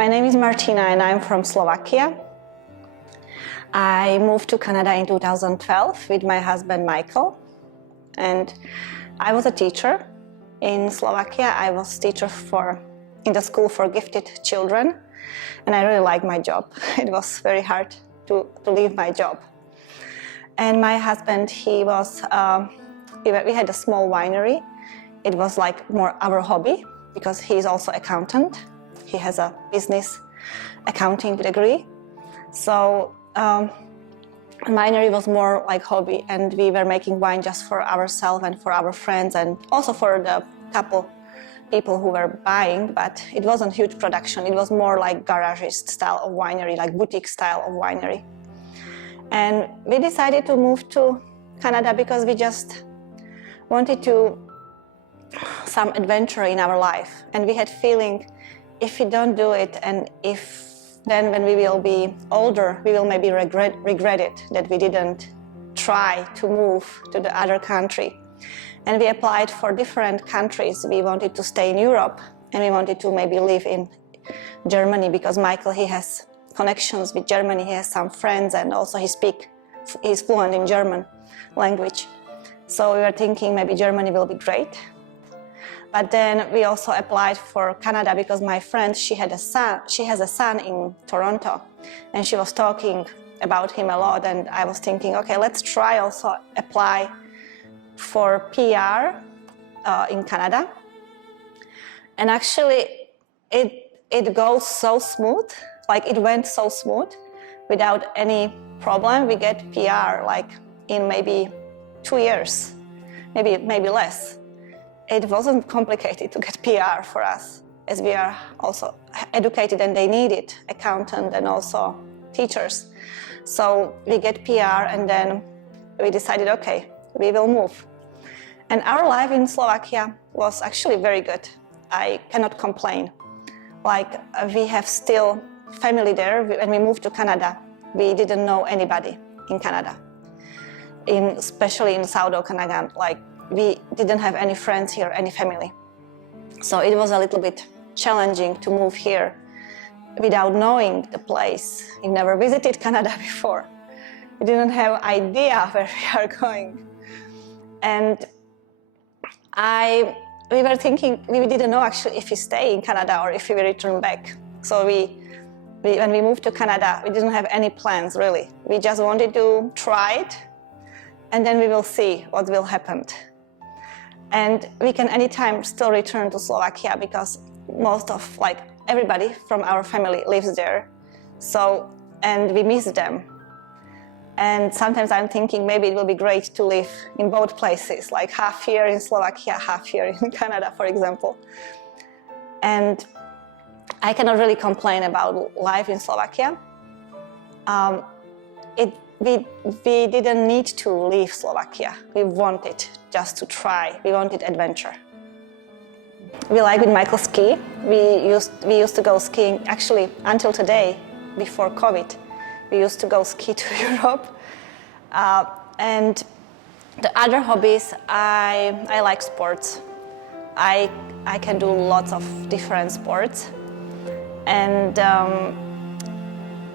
my name is Martina and I'm from Slovakia. I moved to Canada in 2012 with my husband Michael, and I was a teacher in Slovakia. I was teacher in the school for gifted children, and I really liked my job. It was very hard to leave my job. And my husband, we had a small winery. It was like more our hobby because he's also accountant. He has a business accounting degree. So winery was more like hobby, and we were making wine just for ourselves and for our friends, and also for the couple people who were buying, but it wasn't huge production. It was more like garagist style of winery, like boutique style of winery. And we decided to move to Canada because we just wanted some adventure in our life, and we had feeling if we don't do it, and then when we will be older, we will maybe regret it, that we didn't try to move to the other country. And we applied for different countries. We wanted to stay in Europe, and we wanted to maybe live in Germany because Michael, he has connections with Germany, he has some friends, and also he's fluent in German language. So we were thinking maybe Germany will be great. But then we also applied for Canada because my friend, she has a son in Toronto, and she was talking about him a lot, and I was thinking, okay, let's try also apply for PR in Canada. And actually it goes so smooth, like it went so smooth without any problem. We get PR like in maybe 2 years, maybe less. It wasn't complicated to get PR for us, as we are also educated and they needed accountant and also teachers. So we get PR, and then we decided, okay, we will move. And our life in Slovakia was actually very good. I cannot complain. Like we have still family there. When we moved to Canada, we didn't know anybody in Canada, especially in South Okanagan. Like we didn't have any friends here, any family. So it was a little bit challenging to move here without knowing the place. We never visited Canada before. We didn't have idea where we are going. And we were thinking, we didn't know actually if we stay in Canada or if we return back. So when we moved to Canada, we didn't have any plans really. We just wanted to try it, and then we will see what will happen. And we can anytime still return to Slovakia because most of everybody from our family lives there. So, and we miss them. And sometimes I'm thinking maybe it will be great to live in both places, like half year in Slovakia, half year in Canada, for example. And I cannot really complain about life in Slovakia. We didn't need to leave Slovakia. We wanted just to try. We wanted adventure. We like with Michael ski. We used to go skiing actually until today, before COVID. We used to go ski to Europe. And the other hobbies, I like sports. I can do lots of different sports. And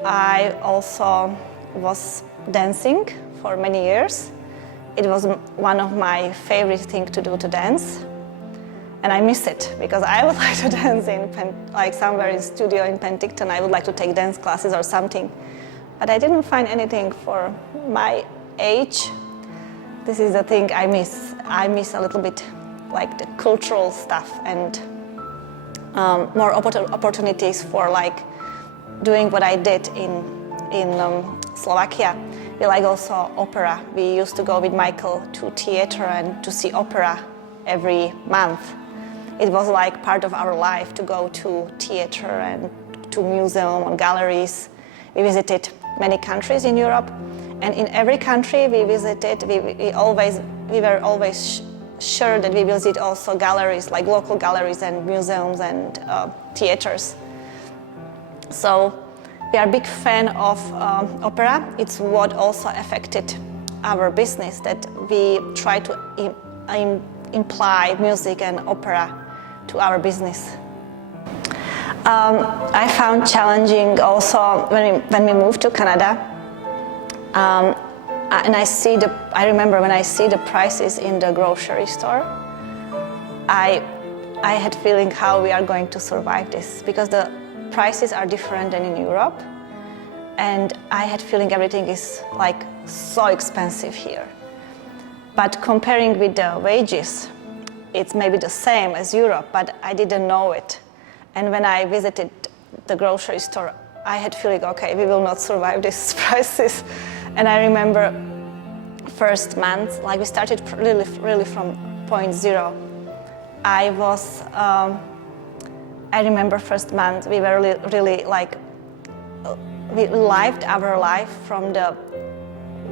I also was dancing for many years. It was one of my favorite things to do, to dance. And I miss it because I would like to dance somewhere in studio in Penticton. I would like to take dance classes or something. But I didn't find anything for my age. This is the thing I miss. I miss a little bit like the cultural stuff and more opportunities for doing what I did in Slovakia. We like also opera. We used to go with Michael to theater and to see opera every month. It was like part of our life to go to theater and to museum and galleries. We visited many countries in Europe, and in every country we visited, we were always sure that we visit also galleries, like local galleries and museums and theaters. So we are a big fan of opera. It's what also affected our business, that we try to imply music and opera to our business. I found challenging also when we moved to Canada, and I remember when I see the prices in the grocery store, I had feeling how we are going to survive this, because the prices are different than in Europe, and I had feeling everything is like so expensive here. But comparing with the wages, it's maybe the same as Europe, but I didn't know it. And when I visited the grocery store, I had feeling, okay, we will not survive these prices. And I remember first month, like we started really from point zero. I remember first month, we were really like, we lived our life from the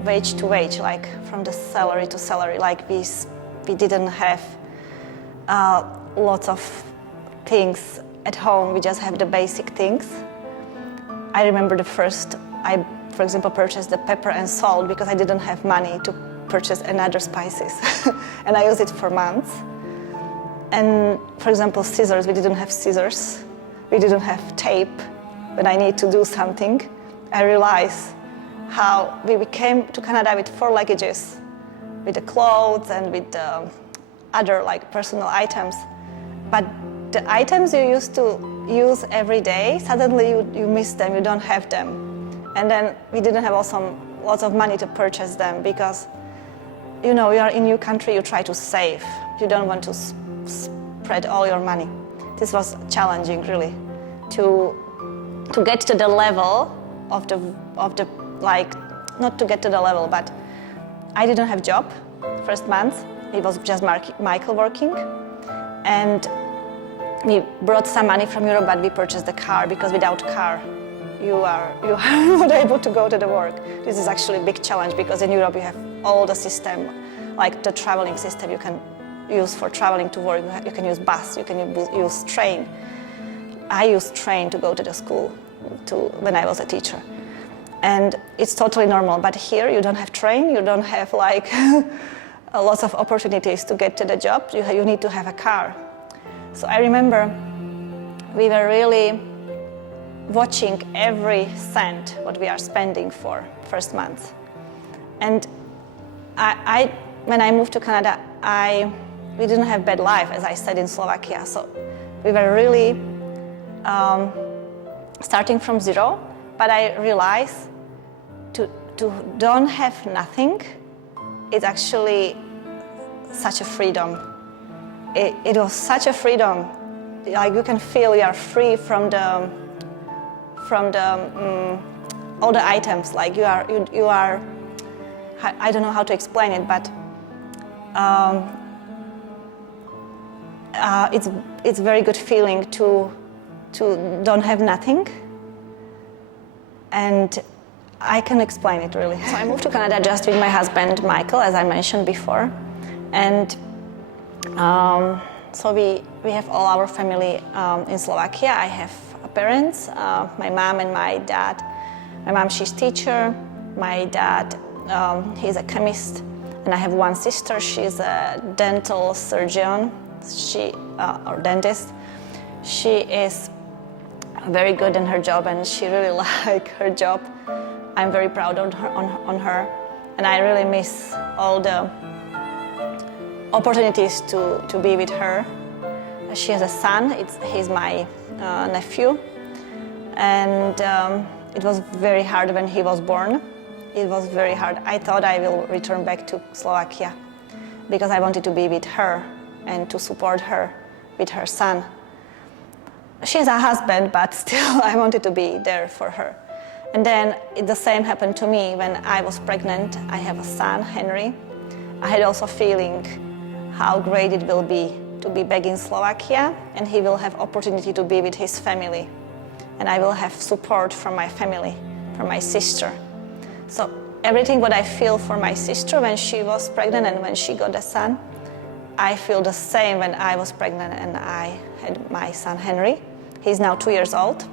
wage to wage, like from the salary to salary. Like we didn't have lots of things at home, we just have the basic things. I remember I, for example, purchased the pepper and salt because I didn't have money to purchase another spices. And I used it for months. And for example, scissors, we didn't have scissors. We didn't have tape when I need to do something. I realized how we came to Canada with 4 luggages, with the clothes and with the other like personal items. But the items you used to use every day, suddenly you miss them, you don't have them. And then we didn't have also lots of money to purchase them because, you know, you are in a new country, you try to save. You don't want to spread all your money. This was challenging, really, to get to the level of the like, not to get to the level, but I didn't have job first month. It was just Michael working. And we brought some money from Europe, but we purchased the car, because without car, you are not able to go to the work. This is actually a big challenge, because in Europe you have all the system, like the traveling system you can use for traveling to work. You can use bus, you can use train. I used train to go to the school when I was a teacher. And it's totally normal, but here you don't have train, you don't have like lots of opportunities to get to the job. You need to have a car. So I remember we were really watching every cent what we are spending for first month. And when I moved to Canada, we didn't have bad life, as I said, in Slovakia. So we were really starting from zero, but I realized to don't have nothing is actually such a freedom. It was such a freedom. Like you can feel you are free from the all the items. Like you are. I don't know how to explain it, but it's very good feeling to don't have nothing. And I can explain it really. So I moved to Canada just with my husband Michael, as I mentioned before, and. So we have all our family in Slovakia. I have parents, my mom and my dad. My mom, she's teacher. My dad, he's a chemist. And I have one sister, she's a dental surgeon, or dentist. She is very good in her job and she really likes her job. I'm very proud on her. And I really miss all the opportunities to be with her. She has a son, he's my nephew, and it was very hard when he was born. It was very hard. I thought I will return back to Slovakia because I wanted to be with her and to support her with her son. She has a husband, but still I wanted to be there for her. And then the same happened to me when I was pregnant. I have a son, Henry. I had also feeling how great it will be to be back in Slovakia, and he will have opportunity to be with his family. And I will have support from my family, from my sister. So everything what I feel for my sister when she was pregnant and when she got a son, I feel the same when I was pregnant and I had my son Henry. He's now 2 years old.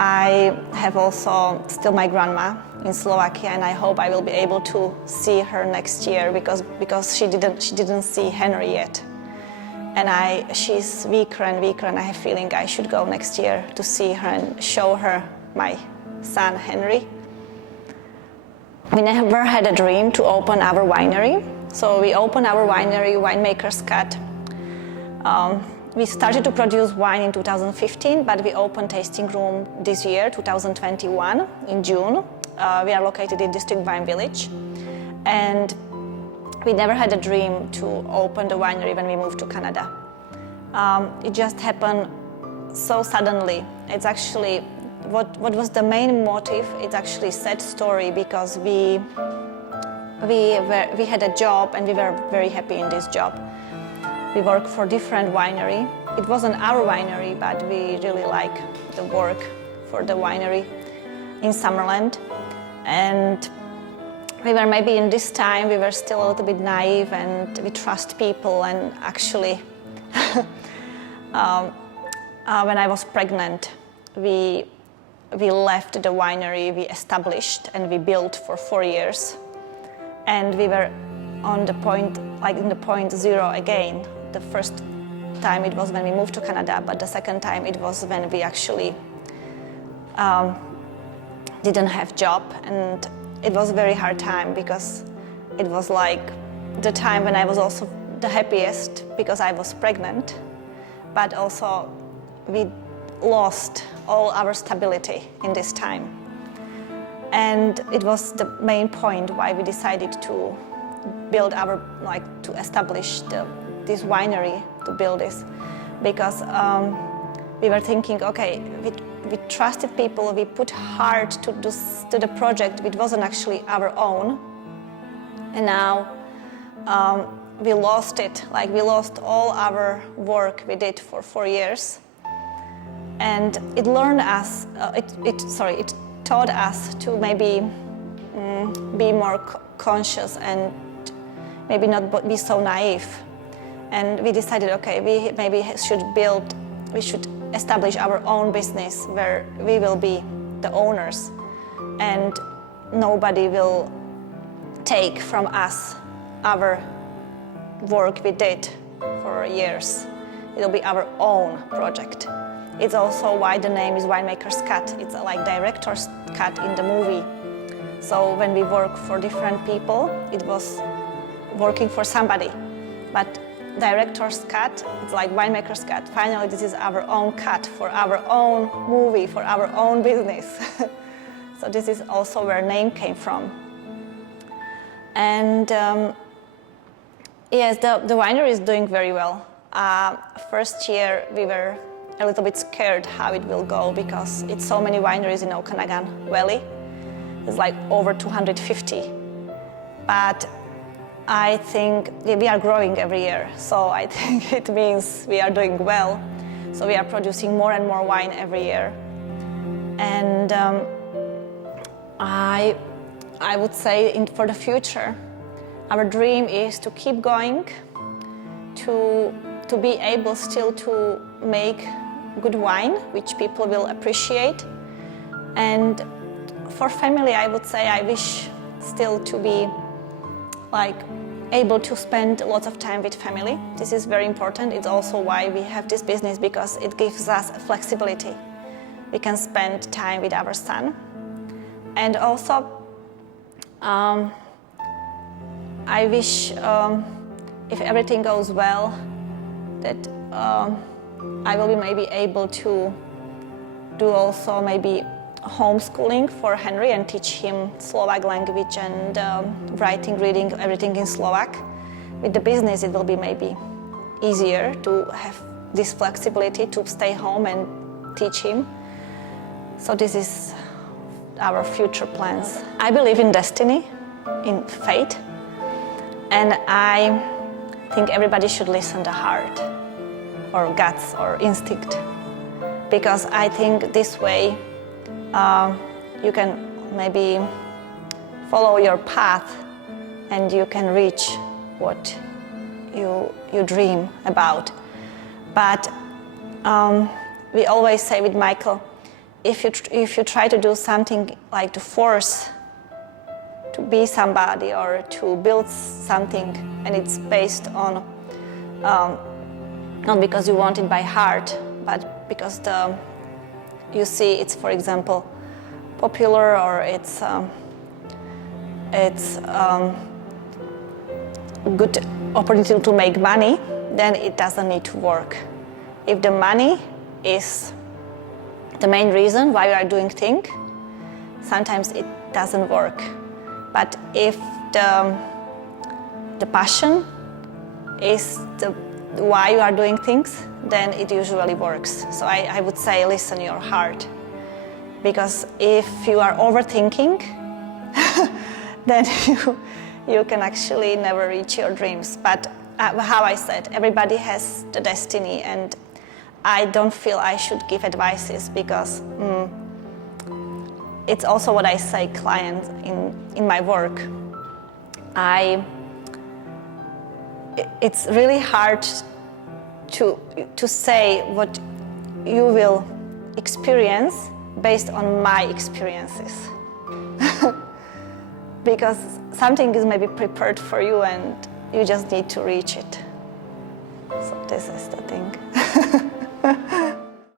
I have also still my grandma in Slovakia, and I hope I will be able to see her next year because she didn't see Henry yet. And she's weaker and weaker, and I have a feeling I should go next year to see her and show her my son Henry. We never had a dream to open our winery. So we opened our winery, Winemaker's Cut. We started to produce wine in 2015, but we opened tasting room this year, 2021, in June. We are located in District Wine Village. And we never had a dream to open the winery when we moved to Canada. It just happened so suddenly. It's actually, what was the main motive, it's actually a sad story because we had a job and we were very happy in this job. We worked for different winery. It wasn't our winery, but we really like the work for the winery in Summerland. And we were maybe in this time, we were still a little bit naive and we trust people. And actually, when I was pregnant, we left the winery, we established and we built for 4 years. And we were on the point, like in the point zero again. The first time it was when we moved to Canada, but the second time it was when we actually didn't have job. And it was a very hard time because it was like the time when I was also the happiest because I was pregnant, but also we lost all our stability in this time. And it was the main point why we decided to build our, to establish this winery, to build this, because we were thinking, okay, we trusted people, we put heart to the project, which wasn't actually our own, and now we lost it. Like we lost all our work we did for 4 years, and it learned us. It taught us to maybe be more conscious and maybe not be so naive. And we decided, okay, we should establish our own business where we will be the owners and nobody will take from us our work we did for years. It'll be our own project. It's also why the name is Winemaker's Cut. It's like director's cut in the movie. So when we work for different people, it was working for somebody. But director's cut, it's like Winemaker's Cut. Finally, this is our own cut for our own movie, for our own business. So this is also where name came from. And yes, the winery is doing very well. First year we were a little bit scared how it will go because it's so many wineries in Okanagan Valley. It's like over 250. But I think we are growing every year, so I think it means we are doing well. So we are producing more and more wine every year. And I would say for the future, our dream is to keep going, to be able still to make good wine, which people will appreciate. And for family, I would say I wish still to be able to spend lots of time with family. This is very important. It's also why we have this business, because it gives us flexibility. We can spend time with our son. And also, I wish if everything goes well, that I will be maybe able to do also maybe homeschooling for Henry and teach him Slovak language and writing, reading, everything in Slovak. With the business, it will be maybe easier to have this flexibility to stay home and teach him. So this is our future plans. I believe in destiny, in fate, and I think everybody should listen to heart or guts or instinct, because I think this way you can maybe follow your path and you can reach what you dream about. But we always say with Michael, if you try to do something like to force to be somebody or to build something, and it's based on not because you want it by heart, but because you see it's, for example, popular, or it's good opportunity to make money, then it doesn't need to work. If the money is the main reason why you are doing things, sometimes it doesn't work. But if the passion is the why you are doing things, then it usually works. So I would say listen your heart. Because if you are overthinking, then you can actually never reach your dreams. But how I said, everybody has the destiny, and I don't feel I should give advices, because it's also what I say clients in my work. It's really hard to say what you will experience based on my experiences. Because something is maybe prepared for you and you just need to reach it. So this is the thing.